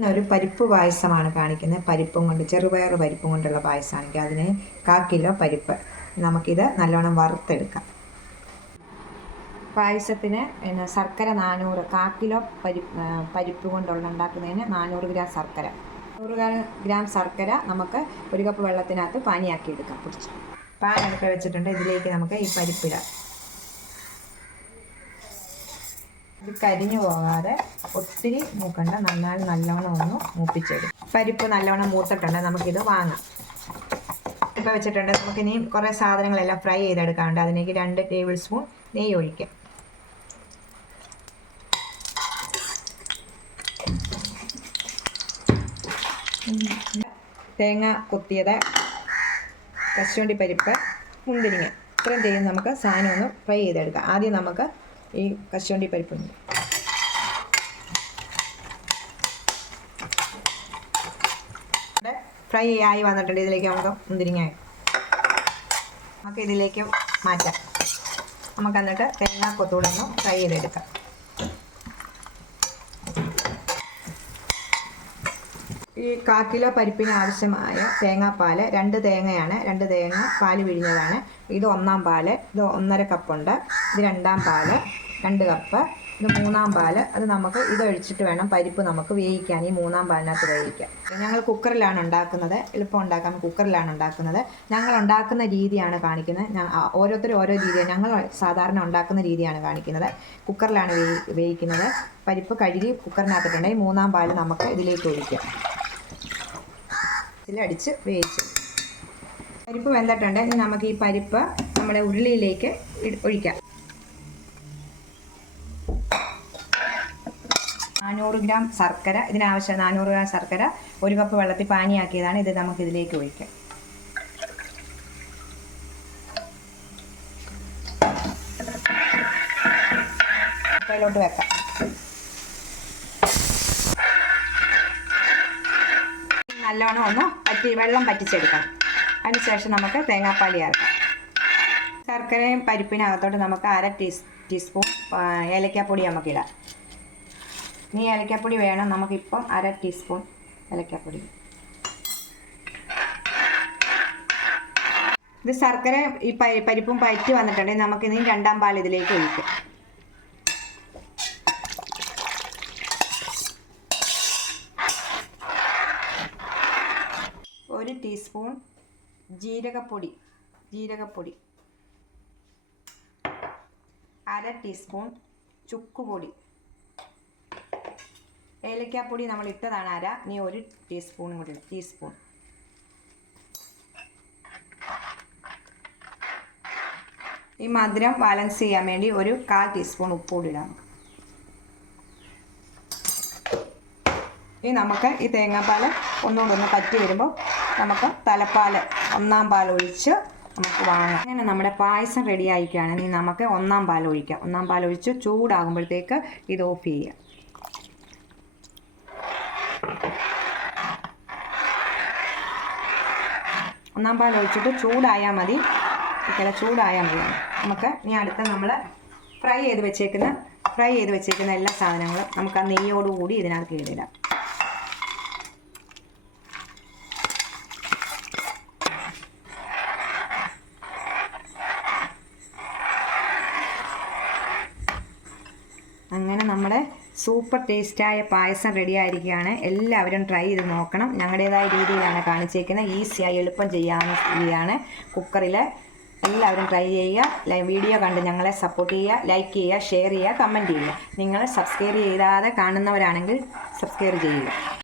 ഇന്നൊരു പരിപ്പ് പായസമാണ് കാണിക്കുന്നത്. പരിപ്പും കൊണ്ട് ചെറുപയർ പരിപ്പും കൊണ്ടുള്ള പായസമാണെങ്കിൽ അതിന് കാ കിലോ പരിപ്പ്. നമുക്കിത് നല്ലോണം വറുത്തെടുക്കാം. പായസത്തിന് പിന്നെ ശർക്കര നാനൂറ് കാ കിലോ പരി പരിപ്പ് കൊണ്ടുള്ള ഉണ്ടാക്കുന്നതിന് നാനൂറ് ഗ്രാം ശർക്കര. നൂറ് ഗ്രാം- ഗ്രാം ശർക്കര നമുക്ക് ഒരു കപ്പ് വെള്ളത്തിനകത്ത് പാനിയാക്കി എടുക്കാം പിടിച്ച്. പാൻ അടുപ്പ് വെച്ചിട്ടുണ്ട്. ഇതിലേക്ക് നമുക്ക് ഈ പരിപ്പിടാം. ഇത് കരിഞ്ഞു പോകാതെ ഒത്തിരി മൂക്കണ്ട നന്നായി നല്ലോണം ഒന്ന് മൂപ്പിച്ചെടുക്കും. പരിപ്പ് നല്ലോണം മൂത്തിട്ടുണ്ട് നമുക്കിത് വാങ്ങാം. ഇപ്പം വെച്ചിട്ടുണ്ട് നമുക്കിനി കുറേ സാധനങ്ങളെല്ലാം ഫ്രൈ ചെയ്തെടുക്കാനുണ്ട്. അതിലേക്ക് രണ്ട് ടേബിൾ സ്പൂൺ നെയ്യ് ഒഴിക്കാം. തേങ്ങ കുത്തിയത് കശുവണ്ടി പരിപ്പ് മുന്തിരിങ്ങ. ഇത്രയും ചെയ്ത് നമുക്ക് സാധനം ഒന്ന് ഫ്രൈ ചെയ്തെടുക്കാം. ആദ്യം നമുക്ക് ഈ കശുവണ്ടി പരിപ്പുണ്ട് ഫ്രൈ ആയി വന്നിട്ടുണ്ട്. ഇതിലേക്ക് നമുക്ക് മുന്തിരിങ്ങ നമുക്ക് ഇതിലേക്ക് മാറ്റാം. നമുക്ക് എന്നിട്ട് തേങ്ങ കൊത്തുകൂടെ ഫ്രൈ ചെയ്തെടുക്കാം. ഈ കാ കിലോ പരിപ്പിന് ആവശ്യമായ തേങ്ങാപ്പാൽ രണ്ട് തേങ്ങയാണ് രണ്ട് തേങ്ങ പാൽ പിഴിഞ്ഞതാണ് ഇത് ഒന്നാം പാൽ ഇത് ഒന്നര കപ്പുണ്ട് ഇത് രണ്ടാം പാൽ രണ്ട് കപ്പ് ഇത് മൂന്നാം പാൽ. അത് നമുക്ക് ഇത് ഒഴിച്ചിട്ട് വേണം പരിപ്പ് നമുക്ക് വേവിക്കാൻ ഈ മൂന്നാം പാലിനകത്ത് വേവിക്കാം ഞങ്ങൾ കുക്കറിലാണ് ഉണ്ടാക്കുന്നത് എളുപ്പം ഉണ്ടാക്കാൻ കുക്കറിലാണ് ഉണ്ടാക്കുന്നത്. ഞങ്ങൾ ഉണ്ടാക്കുന്ന രീതിയാണ് കാണിക്കുന്നത്. ഓരോരുത്തരും ഓരോ രീതിയാണ് ഞങ്ങൾ സാധാരണ ഉണ്ടാക്കുന്ന രീതിയാണ് കാണിക്കുന്നത്. കുക്കറിലാണ് വേവി വേവിക്കുന്നത്. പരിപ്പ് കഴുകി കുക്കറിനകത്തിട്ടുണ്ടെങ്കിൽ മൂന്നാം പാൽ നമുക്ക് ഇതിലേക്ക് ഒഴിക്കാം. ഇതിലടിച്ച് വേവിച്ചു. പരിപ്പ് വെന്തിട്ടുണ്ട്. ഇനി നമുക്ക് ഈ പരിപ്പ് നമ്മുടെ ഉരുളിയിലേക്ക് ഒഴിക്കാം. നാനൂറ് ഗ്രാം ശർക്കര. ഇതിനാവശ്യം നാനൂറ് ഗ്രാം ശർക്കര ഒരു കപ്പ് വെള്ളത്തിൽ പാനിയാക്കിയതാണ്. ഇത് നമുക്ക് ഇതിലേക്ക് ഒഴിക്കാം. അതിലോട്ട് വെക്കാം. നല്ലോണം ഒന്ന് പറ്റി വെള്ളം പറ്റിച്ചെടുക്കണം അതിനുശേഷം നമുക്ക് തേങ്ങാപ്പാലി ചേർക്കാം. ശർക്കരയും പരിപ്പിനകത്തോട്ട് നമുക്ക് അര ടീസ് ടീസ്പൂൺ ഏലക്കാപ്പൊടി നമുക്കിടാം. ഇനി ഏലക്കാപ്പൊടി വേണം നമുക്കിപ്പം അര ടീസ്പൂൺ ഏലക്കാപ്പൊടി. ഇത് ശർക്കര ഈ പരിപ്പും പറ്റി വന്നിട്ടുണ്ടെങ്കിൽ നമുക്കിനി രണ്ടാം പാൽ ഇതിലേക്ക് ഒഴിക്കാം ഒരു ടീസ്പൂൺ ജീരകപ്പൊടി ജീരകപ്പൊടി. അര ടീസ്പൂൺ ചുക്കുപൊടി. ഏലക്കാപ്പൊടി നമ്മൾ ഇട്ടതാണ് അര നീ ഒരു ടീസ്പൂൺ കൂടി. ടീസ്പൂൺ ഈ മധുരം ബാലൻസ് ചെയ്യാൻ വേണ്ടി ഒരു കാൽ ടീസ്പൂൺ ഉപ്പ് കൂടി ഇടാം. ഇനി നമുക്ക് ഈ തേങ്ങാപ്പാൽ ഒന്നുകൂടെ ഒന്ന് പറ്റി വരുമ്പോൾ നമുക്ക് തലപ്പാൽ ഒന്നാം പാൽ ഒഴിച്ച് നമുക്ക് വാങ്ങാം. അങ്ങനെ നമ്മുടെ പായസം റെഡി ഇനി നമുക്ക് ഒന്നാം പാൽ ഒഴിക്കാം. ഒന്നാം പാൽ ഒഴിച്ച് ചൂടാകുമ്പോഴത്തേക്ക് ഇത് ഓഫ് ചെയ്യാം. ഒന്നാം പാൽ ഒഴിച്ചിട്ട് ചൂടായാൽ മതി. ഇങ്ങനെ ചൂടായാൽ മതി. നമുക്ക് ഇനി അടുത്ത നമ്മൾ ഫ്രൈ ചെയ്ത് വെച്ചേക്കുന്ന ഫ്രൈ ചെയ്ത് വെച്ചേക്കുന്ന എല്ലാ സാധനങ്ങളും നമുക്ക് ആ നെയ്യോടുകൂടി ഇതിനകത്ത് ഇടാം അങ്ങനെ നമ്മുടെ സൂപ്പർ ടേസ്റ്റായ പായസം റെഡി ആയിരിക്കുകയാണ് എല്ലാവരും ട്രൈ ചെയ്ത് നോക്കണം. ഞങ്ങളുടേതായ രീതിയിലാണ് കാണിച്ചേക്കുന്നത്. ഈസിയായി എളുപ്പം ചെയ്യാവുന്ന രീതിയാണ് കുക്കറിൽ എല്ലാവരും ട്രൈ ചെയ്യുക. വീഡിയോ കണ്ട് ഞങ്ങളെ സപ്പോർട്ട് ചെയ്യുക. ലൈക്ക് ചെയ്യുക ഷെയർ ചെയ്യുക കമന്റ് ചെയ്യുക. നിങ്ങൾ സബ്സ്ക്രൈബ് ചെയ്താതെ കാണുന്നവരാണെങ്കിൽ സബ്സ്ക്രൈബ് ചെയ്യുക.